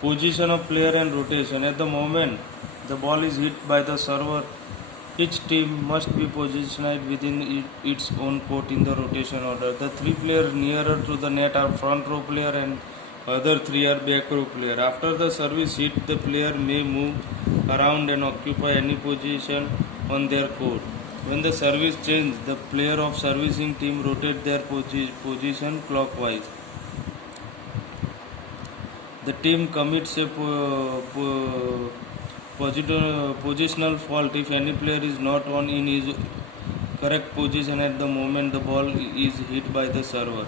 Position of player and rotation. At the moment the ball is hit by the server, each team must be positioned within its own court in the rotation order. The three players nearer to the net are front row player and other three are back row player. After the service hit, the player may move around and occupy any position on their court. When the service changes, the player of servicing team rotate their position clockwise. The team commits a positional fault if any player is not on in his correct position at the moment the ball is hit by the server.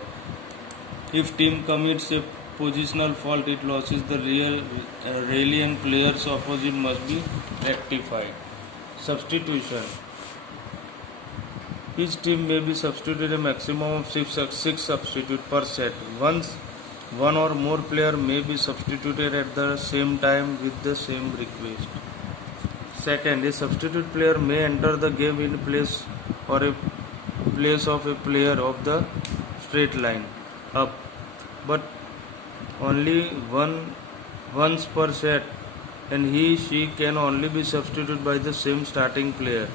If team commits a positional fault, it loses the rally and players opposite must be rectified. Substitution. Each team may be substituted a maximum of six substitutes per set. Once one or more player may be substituted at the same time with the same request. Second, a substitute player may enter the game in place or a place of a player of the straight line up, but only once per set, and he/she can only be substituted by the same starting player.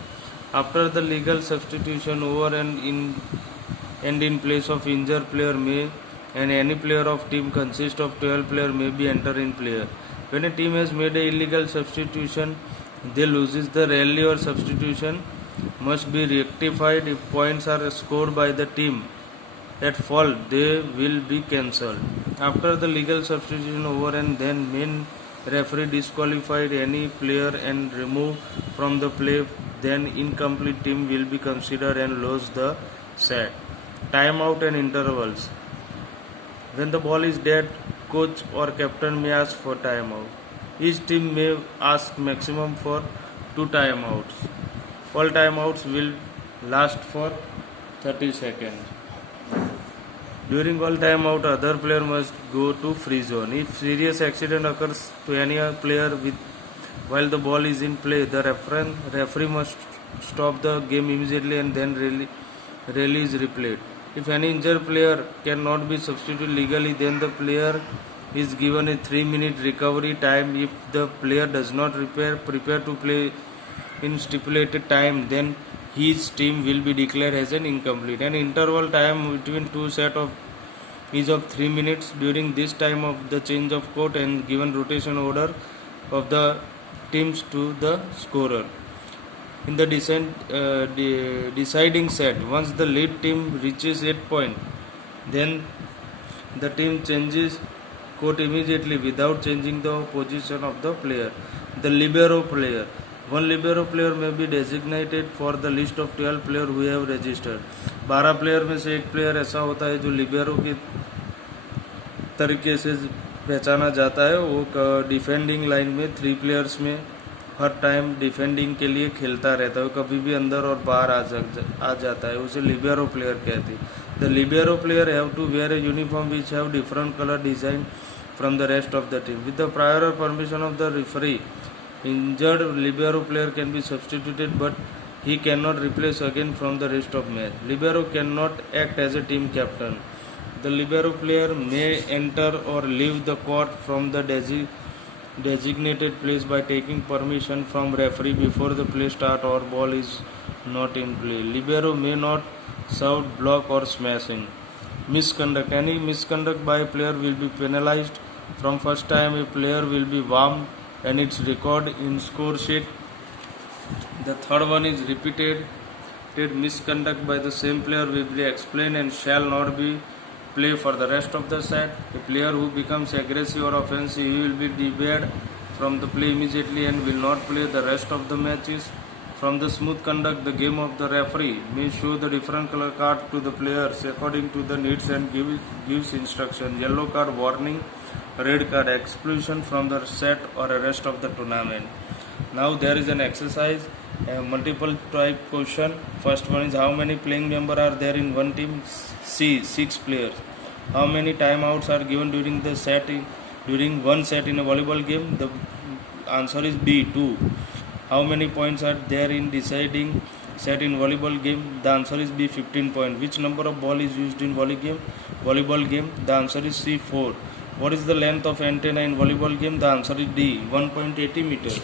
After the legal substitution over and in place of injured player may and any player of team consists of 12 players may be enter in player. When a team has made a illegal substitution, they loses the rally or substitution must be rectified. If points are scored by the team at fault, they will be cancelled. After the legal substitution over and then main referee disqualified any player and remove from the play, then incomplete team will be considered and lose the set. Timeout and intervals. When the ball is dead, coach or captain may ask for timeout. Each team may ask maximum for 2 timeouts. All timeouts will last for 30 seconds. During all timeout, other player must go to free zone. If serious accident occurs to any player while the ball is in play, the referee must stop the game immediately and then rally is replayed. If any injured player cannot be substituted legally, then the player is given a 3-minute recovery time. If the player does not prepare to play in stipulated time, then his team will be declared as an incomplete. An interval time between two sets is of 3 minutes. During this time of the change of court and given rotation order of the teams to the scorer. In the deciding set, once the lead team reaches 8 points, then the team changes court immediately without changing the position of the player. The libero player. One libero player may be designated for the list of 12 players who have registered. 12 player में से एक player ऐसा होता है जो libero के तरीके से पहचाना जाता है. वो डिफेंडिंग लाइन में 3 प्लेयर्स में हर टाइम डिफेंडिंग के लिए खेलता रहता है. कभी भी अंदर और बाहर आ जाता है. उसे लिबेरो प्लेयर कहते हैं. The libero player have to wear a uniform which have different colour design from the rest of the team. With the prior permission of the referee, injured libero player can be substituted, but he cannot replace again from the rest of match. Libero cannot act as a team captain. The libero player may enter or leave the court from the designated place by taking permission from referee before the play start or ball is not in play. Libero may not serve, block or smashing. Misconduct. Any misconduct by a player will be penalized. From first time a player will be warned and it's recorded in score sheet. The third one is repeated misconduct by the same player will be explained and shall not be play for the rest of the set. A player who becomes aggressive or offensive, he will be debarred from the play immediately and will not play the rest of the matches. From the smooth conduct, the game of the referee may show the different color card to the players according to the needs and gives instruction. Yellow card warning, red card expulsion from the set or a rest of the tournament. Now there is an exercise, a multiple type question. First one is how many playing members are there in one team? C. 6 players. How many timeouts are given during one set in a volleyball game? The answer is B. 2. How many points are there in deciding set in volleyball game? The answer is B. 15 points. Which number of ball is used in volleyball game? The answer is C. 4. What is the length of antenna in volleyball game? The answer is D, 1.80 meters.